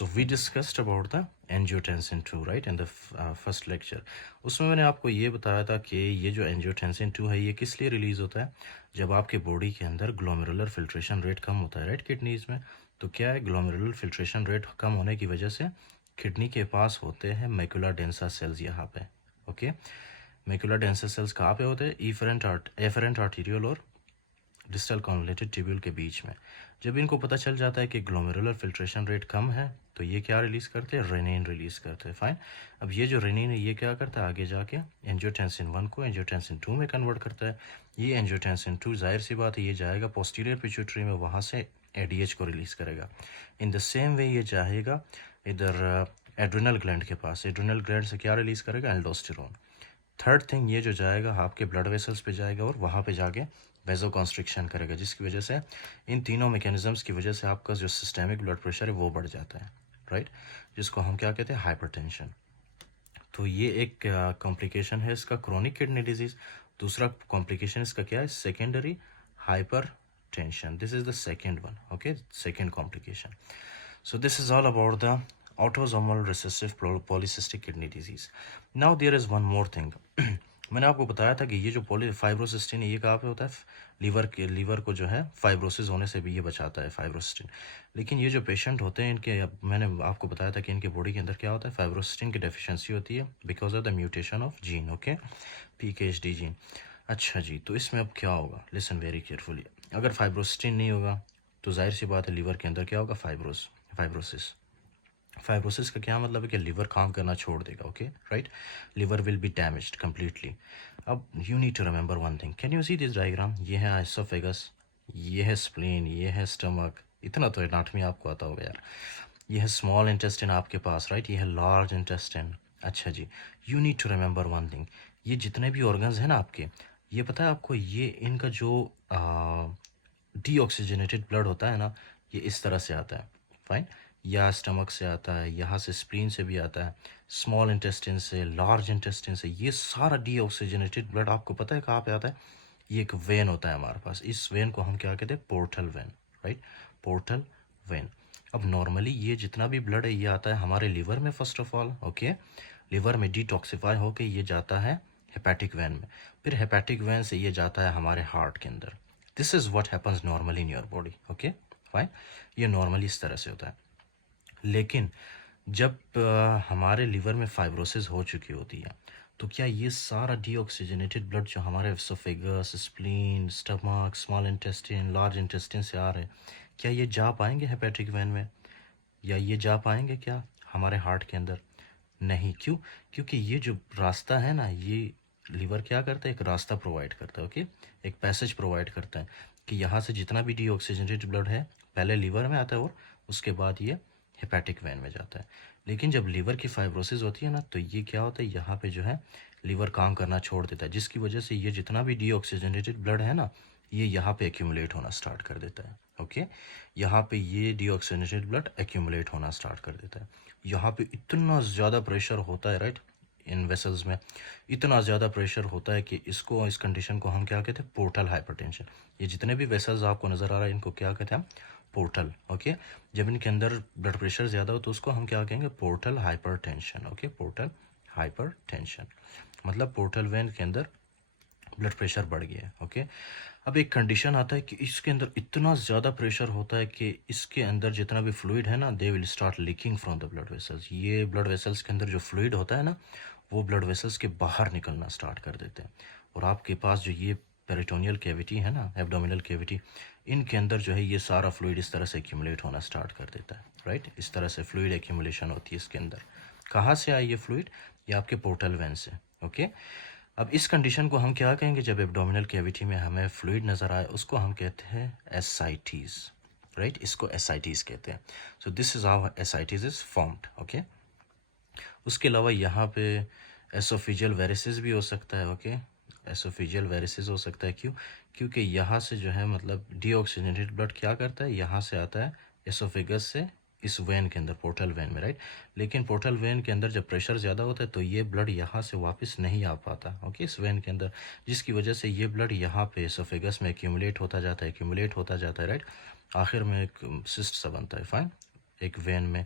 So we discussed about the angiotensin 2 right in the first lecture. उसमें मैंने आपको ये बताया था कि ये जो angiotensin 2 है ये किस लिए रिलीज़ होता है जब आपके बॉडी के अंदर ग्लोमेरुलर फिल्ट्रेशन रेट कम होता है राइट किडनीज में। तो क्या है ग्लोमेरुलर फिल्ट्रेशन रेट कम होने की वजह से किडनी के पास होते हैं मैकुला डेंसा सेल्स यहाँ पे। ओके, मैकुला डेंसा सेल्स कहाँ पे होते हैं? एफरेंट आर्टीरियल और डिस्टल कॉन्वलेटेड ट्यूब्यूल के बीच में। जब इनको पता चल जाता है कि ग्लोमेरुलर फिल्ट्रेशन रेट कम है तो ये क्या रिलीज़ करते हैं? रेनिन रिलीज़ करते हैं। फाइन। अब ये जो रेनिन है ये क्या करता है आगे जाके एंजियोटेंसिन 1 को एंजियोटेंसिन 2 में कन्वर्ट करता है। ये एंजियोटेंसिन 2 जाहिर सी बात है ये जाएगा पोस्टीरियर पिट्यूटरी में, वहाँ से एडीएच को रिलीज़ करेगा। इन द सेम वे ये जाएगा इधर एड्रिनल ग्लैंड के पास। एड्रिनल ग्लैंड से क्या रिलीज़ करेगा? एल्डोस्टेरोन। थर्ड थिंग ये जो जाएगा आपके ब्लड वेसल्स पे जाएगा और वहाँ पे जाके वेजो कॉन्स्ट्रिक्शन करेगा, जिसकी वजह से इन तीनों मैकेनिज्म्स की वजह से आपका जो सिस्टेमिक ब्लड प्रेशर है वो बढ़ जाता है राइट, जिसको हम क्या कहते हैं? हाइपरटेंशन। तो ये एक कॉम्प्लिकेशन है इसका क्रोनिक किडनी डिजीज। दूसरा कॉम्प्लिकेशन इसका क्या है? Secondary hyper tension. This is the second one. Okay, second complication. So this is all about the autosomal recessive polycystic kidney disease. Now there is one more thing. मैंने आपको बताया था कि ये जो फाइब्रोसिस्टिन ये कहाँ पे होता है? लीवर को जो है फाइब्रोसिस होने से भी ये बचाता है फाइब्रोसिस्टिन। लेकिन ये जो पेशेंट होते हैं इनके, मैंने आपको बताया था कि इनके बॉडी के अंदर क्या होता है? फाइब्रोसिस्टिन की डेफिशिएंसी होती है because of the mutation of gene. Okay, PKHD gene. अच्छा जी, तो इसमें अब क्या होगा? Listen very carefully. अगर फाइब्रोसिस्टिन नहीं होगा तो जाहिर सी बात है लीवर के अंदर क्या होगा? फाइब्रोसिस। फाइब्रोसिस का क्या मतलब है कि लिवर काम करना छोड़ देगा। Okay right, liver will be damaged completely. अब you need to remember one thing. Can you see this diagram? ये है एसोफेगस, ये है स्प्लीन, ये है स्टमक। इतना तो एनाटमी आपको आता होगा यार। ये है स्मॉल इंटेस्टिन आपके पास राइट, ये है लार्ज इंटेस्टिन। अच्छा जी, you need to remember one thing. ये जितने भी ऑर्गन्स हैं ना आपके, ये पता है आपको, ये इनका जो डीऑक्सीजनेटेड ब्लड होता है ना, ये इस तरह से आता है। फाइन, या स्टमक से आता है, यहाँ से स्प्लीन से भी आता है, स्मॉल इंटेस्टिन से, लार्ज इंटेस्टिन से। ये सारा डीऑक्सीजनेटेड ब्लड आपको पता है कहाँ पे आता है? ये एक वेन होता है हमारे पास। इस वेन को हम क्या कहते हैं? Portal vein right, portal vein. अब नॉर्मली ये जितना भी ब्लड है ये आता है हमारे लिवर में first of all. Okay, liver में डिटॉक्सिफाई होके ये जाता है हेपेटिक वेन में, फिर हेपेटिक वेन से ये जाता है हमारे हार्ट के अंदर। This is what happens normally in your body. Okay fine, ये नॉर्मली इस तरह से होता है। लेकिन जब हमारे लिवर में फाइब्रोसिस हो चुकी होती है तो क्या ये सारा डीऑक्सीजनेटेड ब्लड जो हमारे oesophagus, spleen, stomach, small intestine, large intestine से आ रहे हैं, क्या ये जा पाएंगे हेपेटिक वेन में? या ये जा पाएंगे क्या हमारे हार्ट के अंदर? नहीं। क्यों? क्योंकि ये जो रास्ता है ना, ये लीवर क्या करता है? एक रास्ता प्रोवाइड करता है। ओके, एक पैसेज प्रोवाइड करता है कि यहाँ से जितना भी डीऑक्सीजनेटेड ब्लड है पहले लीवर में आता है और उसके बाद ये हेपेटिक वेन में जाता है। लेकिन जब लीवर की फाइब्रोसिस होती है ना तो ये क्या होता है, यहाँ पे जो है लीवर काम करना छोड़ देता है, जिसकी वजह से ये जितना भी डीऑक्सीजनेटेड ब्लड है ना ये यहाँ पे एक्यूमुलेट होना स्टार्ट कर देता है। ओके, यहाँ पे ये डीऑक्सीजनेटेड ब्लड एक्यूमुलेट होना स्टार्ट कर देता है। यहाँ पे इतना ज़्यादा प्रेशर होता है राइट, इन वेसल्स में इतना ज़्यादा प्रेशर होता है कि इसको, इस कंडीशन को हम क्या कहते हैं? Portal hypertension. ये जितने भी वेसल्स आपको नज़र आ रहा है इनको क्या कहते हैं? पोर्टल। ओके, जब इनके अंदर ब्लड प्रेशर ज़्यादा हो तो उसको हम क्या कहेंगे? Portal hypertension. Okay, portal hypertension मतलब पोर्टल वेन के अंदर ब्लड प्रेशर बढ़ गया है। ओके, अब एक कंडीशन आता है कि इसके अंदर इतना ज़्यादा प्रेशर होता है कि इसके अंदर जितना भी फ्लूइड है ना they will start leaking from the blood vessels. ये ब्लड वेसल्स के अंदर जो फ्लूइड होता है ना वो ब्लड वेसल्स के बाहर निकलना स्टार्ट कर देते हैं। और आपके पास जो ये पेरिटोनियल कैविटी है ना, एब्डोमिनल कैविटी, इनके अंदर जो है ये सारा फ्लूइड इस तरह से एक्यूमुलेट होना स्टार्ट कर देता है राइट। इस तरह से फ्लूइड एक्यूमुलेशन होती है इसके अंदर। कहाँ से आई ये फ्लूइड? ये आपके पोर्टल वेन से। ओके, अब इस कंडीशन को हम क्या कहेंगे? जब एब्डोमिनल कैविटी में हमें फ्लूइड नज़र आए उसको हम कहते हैं एसाइटीज़ राइट, इसको एसाइटीज़ कहते हैं। So this is how ascites is formed. Okay, उसके अलावा यहाँ पे एसोफिजियल वेरिसिस भी हो सकता है। ओके, एसोफिजियल वेरिसिस हो सकता है। क्यों? क्योंकि यहाँ से जो है मतलब डीऑक्सीजनेटेड ब्लड क्या करता है, यहाँ से आता है एसोफेगस से इस वेन के अंदर, पोर्टल वेन में राइट। लेकिन पोर्टल वेन के अंदर जब प्रेशर ज़्यादा होता है तो ये ब्लड यहाँ से वापस नहीं आ पाता। ओके, इस वेन के अंदर, जिसकी वजह से ये ब्लड यहाँ पे एसोफेगस में एक्यूमुलेट होता जाता है, एक्यूमुलेट होता जाता है राइट। आखिर में एक सिस्ट सा बनता है फाइन, एक वेन में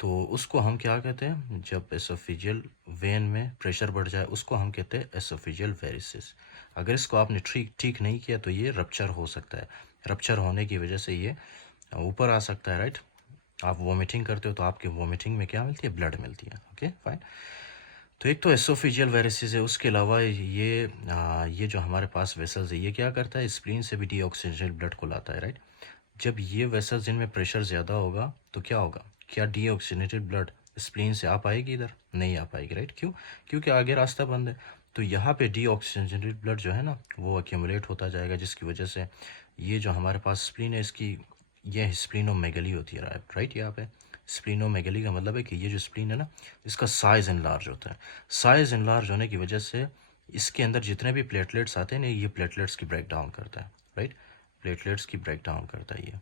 तो उसको हम क्या कहते हैं, जब एसोफेजियल वेन में प्रेशर बढ़ जाए उसको हम कहते हैं एसोफेजियल वेरिसिस। अगर इसको आपने ठीक ठीक नहीं किया तो ये रप्चर हो सकता है। रप्चर होने की वजह से ये ऊपर आ सकता है, राइट। आप वॉमिटिंग करते हो तो आपकी वॉमिटिंग में क्या मिलती है, ब्लड मिलती है। Okay fine. तो एक तो एसोफेजियल वेरिसिस है, उसके अलावा ये जो हमारे पास वेसल्स है ये क्या करता है, स्प्लीन से भी डीऑक्सीजनेटेड ब्लड को लाता है, राइट। जब ये वेसल्स जिनमें प्रेशर ज़्यादा होगा तो क्या होगा, क्या डीऑक्सीजनेटेड ब्लड स्प्लीन से आ पाएगी, इधर नहीं आ पाएगी, राइट। क्यों, क्योंकि आगे रास्ता बंद है। तो यहाँ पे डीऑक्सीजनेटेड ब्लड जो है ना वो एक्यूमुलेट होता जाएगा, जिसकी वजह से ये जो हमारे पास स्प्लीन है इसकी ये स्प्लीनोमेगली होती है, राइट। यहाँ पे स्प्लीनोमेगली का मतलब है कि ये जो स्प्लीन है ना इसका साइज़ इनलार्ज होता है। साइज़ इनलार्ज होने की वजह से इसके अंदर जितने भी प्लेटलेट्स आते हैं ना ये प्लेटलेट्स की ब्रेक डाउन करता है, राइट। प्लेटलेट्स की ब्रेक डाउन करता है ये।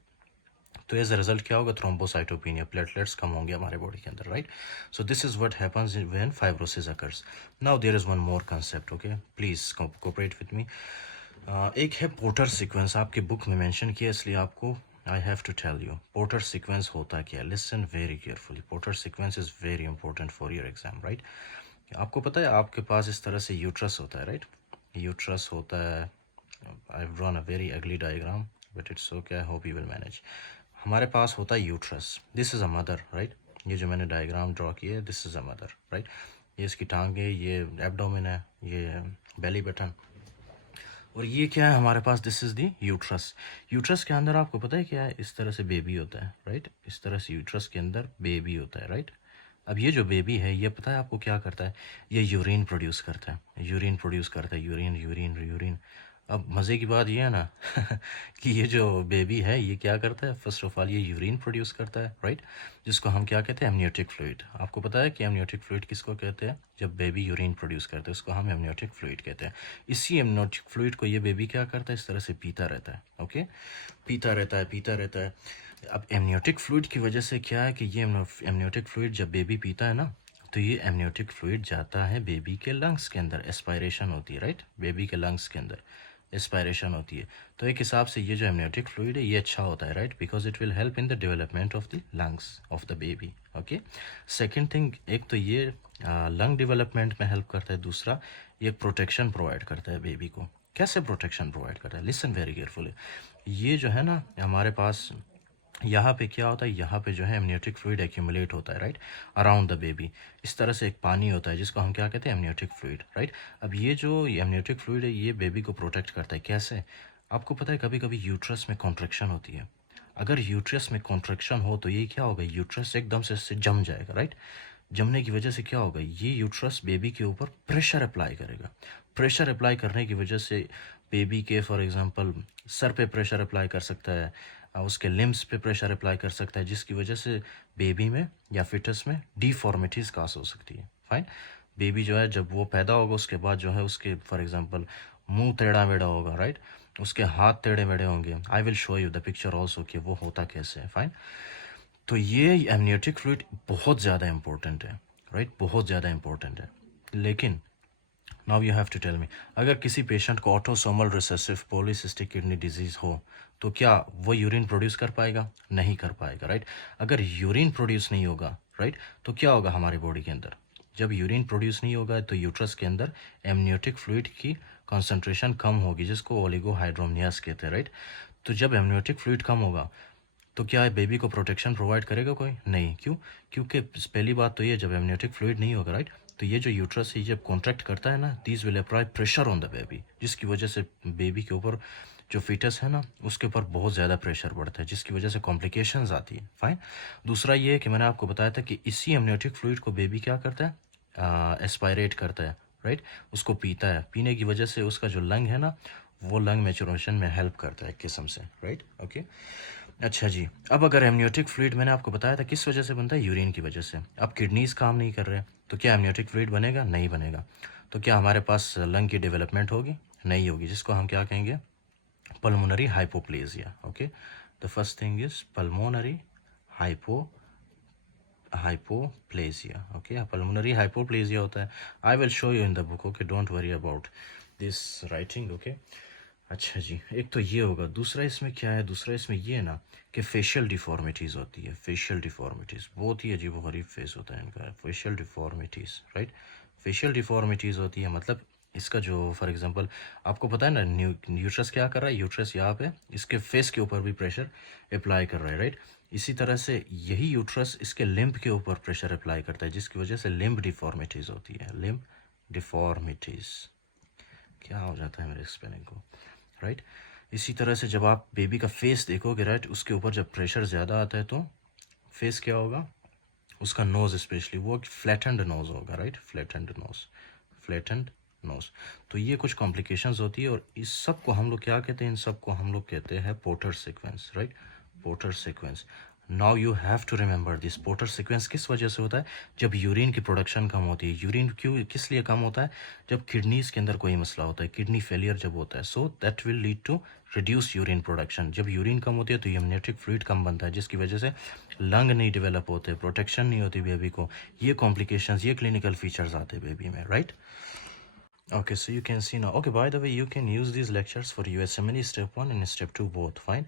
तो एज अ रिजल्ट क्या होगा, थ्रोम्बोसाइटोपिनिया, प्लेटलेट्स कम होंगे हमारे बॉडी के अंदर, right. So this is what happens when fibrosis occurs. Now there is one more concept, okay please cooperate with me. एक है पोर्टर सीक्वेंस, आपके बुक में मेंशन किया इसलिए आपको I have to tell you Potter sequence होता क्या है। Listen very carefully, Potter sequence is very important for your exam, right. आपको पता है आपके पास इस तरह से यूट्रस होता है, राइट। यूट्रस होता है, I have drawn a very ugly diagram but it's okay, I hope you will manage. हमारे पास होता है uterus, this is a mother, right. ये जो मैंने डायग्राम ड्रॉ किया है this is a mother, right. ये इसकी टांगे, ये एब्डोमेन है, ये बेली बटन, और ये क्या है हमारे पास, this is the uterus. Uterus के अंदर आपको पता है क्या है, इस तरह से बेबी होता है, राइट। इस तरह से यूट्रस के अंदर बेबी होता है, राइट। अब ये जो बेबी है ये पता है आपको क्या करता है, ये यूरिन प्रोड्यूस करता है, यूरिन प्रोड्यूस करता है, यूरिन यूरिन यूरिन। अब मज़े की बात ये है ना कि ये जो बेबी है ये क्या करता है, फर्स्ट ऑफ ऑल ये यूरिन प्रोड्यूस करता है, राइट। जिसको हम क्या कहते हैं, एमनियोटिक फ्लूइड। आपको पता है कि एमनियोटिक फ्लूइड किसको कहते हैं, जब बेबी यूरिन प्रोड्यूस करता है उसको हम एमनियोटिक फ्लूइड कहते हैं। इसी एमनियोटिक फ्लूइड को ये बेबी क्या करता है, इस तरह से पीता रहता है, ओके। पीता रहता है, पीता रहता है। अब एमनियोटिक फ्लूइड की वजह से क्या है कि ये एमनियोटिक फ्लूइड जब बेबी पीता है ना तो ये एमनियोटिक फ्लूइड जाता है बेबी के लंग्स के अंदर, एस्पायरेशन होती है, राइट। बेबी के लंग्स के अंदर एस्पायरेशन होती है। तो एक हिसाब से ये जो एमनियोटिक फ्लूइड है ये अच्छा होता है, right, because it will help in the development of the lungs of the baby, okay. Second thing, एक तो ये लंग डेवलपमेंट में हेल्प करता है, दूसरा ये प्रोटेक्शन प्रोवाइड करता है बेबी को। कैसे प्रोटेक्शन प्रोवाइड करता है, लिसन वेरी केयरफुली। ये जो है ना हमारे पास यहाँ पे क्या होता है, यहाँ पे जो है एमनियोटिक फ्लूइड एक्यूमुलेट होता है, राइट, अराउंड द बेबी। इस तरह से एक पानी होता है जिसको हम क्या कहते हैं, एमनियोटिक फ्लूइड, राइट। अब ये जो एमनियोटिक फ्लूइड है ये बेबी को प्रोटेक्ट करता है, कैसे। आपको पता है कभी कभी यूट्रस में कॉन्ट्रैक्शन होती है, अगर यूट्रस में कॉन्ट्रैक्शन हो तो ये क्या होगा, यूट्रस एकदम से इससे जम जाएगा, राइट। जमने की वजह से क्या होगा, ये यूट्रस बेबी के ऊपर प्रेशर अप्लाई करेगा। प्रेशर अप्लाई करने की वजह से बेबी के फॉर एग्जांपल सर पे प्रेशर अप्लाई कर सकता है, उसके लिम्स पे प्रेशर अप्लाई कर सकता है, जिसकी वजह से बेबी में या फिटस में डिफॉर्मिटीज़ कास हो सकती है, फाइन। बेबी जो है जब वो पैदा होगा उसके बाद जो है उसके फॉर एग्जांपल मुंह टेढ़ा मेढ़ा होगा, राइट। उसके हाथ टेढ़े मेढ़े होंगे, I will show you the picture also कि वो होता कैसे है, फाइन। तो ये एमनियोटिक फ्लूइड बहुत ज़्यादा इंपॉर्टेंट है, राइट, बहुत ज़्यादा इंपॉर्टेंट है। लेकिन now you have to tell me, अगर किसी पेशेंट को autosomal recessive polycystic kidney disease हो तो क्या वो यूरिन प्रोड्यूस कर पाएगा, नहीं कर पाएगा, राइट। अगर यूरिन प्रोड्यूस नहीं होगा, राइट, तो क्या होगा हमारी बॉडी के अंदर, जब यूरिन प्रोड्यूस नहीं होगा तो यूट्रस के अंदर एमनियोटिक फ्लूइड की कॉन्सेंट्रेशन कम होगी, जिसको ओलिगोहाइड्रोमनियास कहते हैं, राइट। तो जब एमनियोटिक फ्लूइड कम होगा तो क्या है, बेबी को प्रोटेक्शन प्रोवाइड करेगा कोई, नहीं। क्यों, क्योंकि पहली बात तो ये जब एमनियोटिक फ्लूइड नहीं होगा, राइट, तो ये जो यूट्रस है जब कॉन्ट्रैक्ट करता है ना these will apply pressure on the baby, जिसकी वजह से बेबी के ऊपर जो फीटस है ना उसके ऊपर बहुत ज़्यादा प्रेशर बढ़ता है, जिसकी वजह से कॉम्प्लिकेशंस आती है, फाइन। दूसरा ये है कि मैंने आपको बताया था कि इसी एमनियोटिक फ्लूइड को बेबी क्या करता है, एस्पायरेट करता है, राइट, उसको पीता है। पीने की वजह से उसका जो लंग है ना वो लंग मैचुरेशन में हेल्प करता है एक किस्म से, राइट, ओके। अच्छा जी, अब अगर एमनियोटिक फ्लूइड मैंने आपको बताया था किस वजह से बनता है, यूरिन की वजह से। अब किडनीज काम नहीं कर रहे तो क्या एमनियोटिक फ्लूइड बनेगा, नहीं बनेगा। तो क्या हमारे पास लंग की डेवलपमेंट होगी, नहीं होगी, जिसको हम क्या कहेंगे, pulmonary hypoplasia, okay. The first thing is pulmonary hypoplasia, okay. Pulmonary hypoplasia होता है, I will show you in the book, okay, don't worry about this writing, okay. अच्छा जी, एक तो ये होगा, दूसरा इसमें क्या है, दूसरा इसमें ये है ना कि फेशियल डिफॉर्मिटीज़ होती है, फेशियल डिफॉर्मिटीज़ बहुत ही अजीब व गरीब फेस होता है इनका, facial deformities, right. Facial deformities होती है मतलब इसका जो फॉर एग्जांपल आपको पता है ना, यूट्रस क्या कर रहा है, यूट्रस यहाँ पे इसके फेस के ऊपर भी प्रेशर अप्लाई कर रहा है, राइट। इसी तरह से यही यूट्रस इसके लिम्ब के ऊपर प्रेशर अप्लाई करता है, जिसकी वजह से लिम्ब डिफॉर्मिटीज़ होती है, लिम्ब डिफॉर्मिटीज़। क्या हो जाता है मेरे स्पेलिंग को, राइट। इसी तरह से जब आप बेबी का फेस देखोगे, राइट, उसके ऊपर जब प्रेशर ज़्यादा आता है तो फेस क्या होगा, उसका नोज़ स्पेशली वो फ्लैटेंड नोज़ होगा, right, flattened nose, flattened nose. तो ये कुछ कॉम्प्लिकेशंस होती है, और इस सब को हम लोग क्या कहते हैं, इन सब को हम लोग कहते हैं Potter sequence, right, Potter sequence. Now you have to remember this. Potter sequence किस वजह से होता है, जब यूरिन की प्रोडक्शन कम होती है। यूरिन क्यों, किस लिए कम होता है, जब किडनीज के अंदर कोई मसला होता है, किडनी फेलियर जब होता है, so that will lead to reduce urine production. जब यूरिन कम होती है तो एमनियोटिक फ्लूइड कम बनता है, जिसकी वजह से लंग नहीं डेवलप होते, प्रोटेक्शन नहीं होती बेबी को। ये कॉम्प्लिकेशंस, ये क्लिनिकल फीचर्स आते हैं बेबी में, right. Okay, so you can see now. Okay, by the way, you can use these lectures for USMLE step 1 and step 2 both. Fine.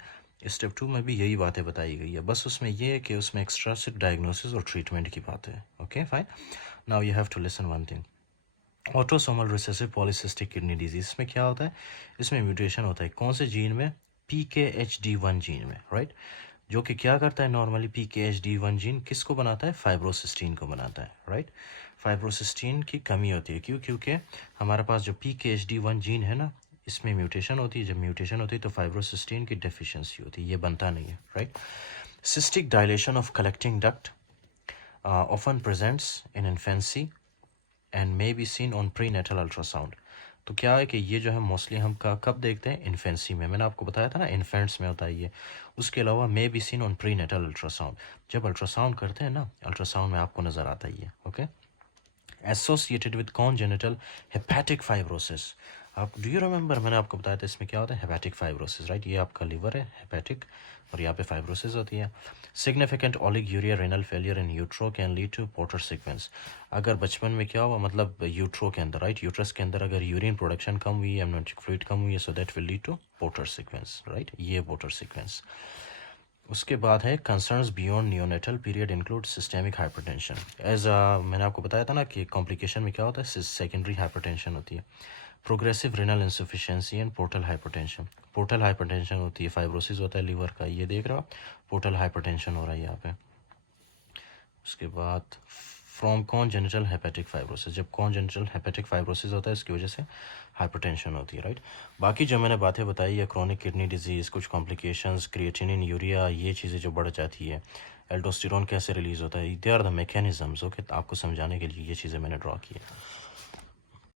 Step 2 में भी यही बातें बताई गई है, बस उसमें ये है कि उसमें एक्स्ट्रा सिर्फ डायग्नोसिस और ट्रीटमेंट की बात है। Okay fine. Now you have to listen one thing. Autosomal recessive polycystic kidney disease, इसमें क्या होता है, इसमें म्यूटेशन होता है कौन से जीन में, PKHD1 जीन में, राइट। जो कि क्या करता है, नॉर्मली PKHD1 जीन किसको बनाता है, फाइब्रोसिस्टीन को बनाता है, राइट। फाइब्रोसिस्टीन की कमी होती है, क्यों, क्योंकि हमारे पास जो PKHD1 जीन है ना, इसमें म्यूटेशन होती है। जब म्यूटेशन होती है तो फाइब्रोसिस्टीन की डेफिशिएंसी होती है, ये बनता नहीं है, right. Cystic dilation of collecting duct often presents in infancy and may be seen on prenatal ultrasound. तो क्या है कि ये जो है मोस्टली हम कब देखते हैं, इन्फेंसी में। मैंने आपको बताया था ना, इन्फेंट्स में होता है ये। उसके अलावा may be seen on prenatal ultrasound, जब अल्ट्रासाउंड करते हैं ना, अल्ट्रासाउंड में आपको नज़र आता ही है, okay. Associated with congenital hepatic fibrosis. आप डू यू रिमेंबर, मैंने आपको बताया था इसमें क्या होता है, हेपेटिक फाइब्रोसिस, राइट। ये आपका लिवर है, हेपेटिक, और यहाँ पे फाइब्रोसिस होती है। Significant oliguria renal failure in utero can lead to Potter sequence. अगर बचपन में क्या हुआ, मतलब यूट्रो के अंदर, राइट, यूट्रस के अंदर अगर यूरिन प्रोडक्शन कम हुई है, एमनियोटिक फ्लूइड कम हुई है, so that will lead to Potter sequence, right, ये पोर्टर सीक्वेंस। उसके बाद है concerns beyond neonatal period include systemic hypertension. As मैंने आपको बताया था ना कि कॉम्प्लिकेशन में क्या होता है, सेकेंडरी हाइपरटेंशन होती है, progressive renal insufficiency and portal hypertension. Portal hypertension होती है, फाइब्रोसिस होता है लीवर का, ये देख रहे हो आप, पोर्टल हाइपरटेंशन हो रहा है यहाँ पे। उसके बाद फ्रॉम कॉन्जेनिटल हेपेटिक फाइब्रोसिस, जब कॉन्जेनिटल हेपेटिक फाइब्रोसिस होता है इसकी वजह से हाइपरटेंशन होती है, राइट। बाकी जो मैंने बातें बताई है, क्रोनिक किडनी डिजीज़, कुछ कॉम्प्लिकेशंस, क्रिएटिनिन, यूरिया, ये चीज़ें जो बढ़ जाती है, एल्डोस्टेरोन कैसे रिलीज़ होता है, they are the mechanisms, okay. आपको समझाने के लिए ये चीज़ें मैंने ड्रॉ की है।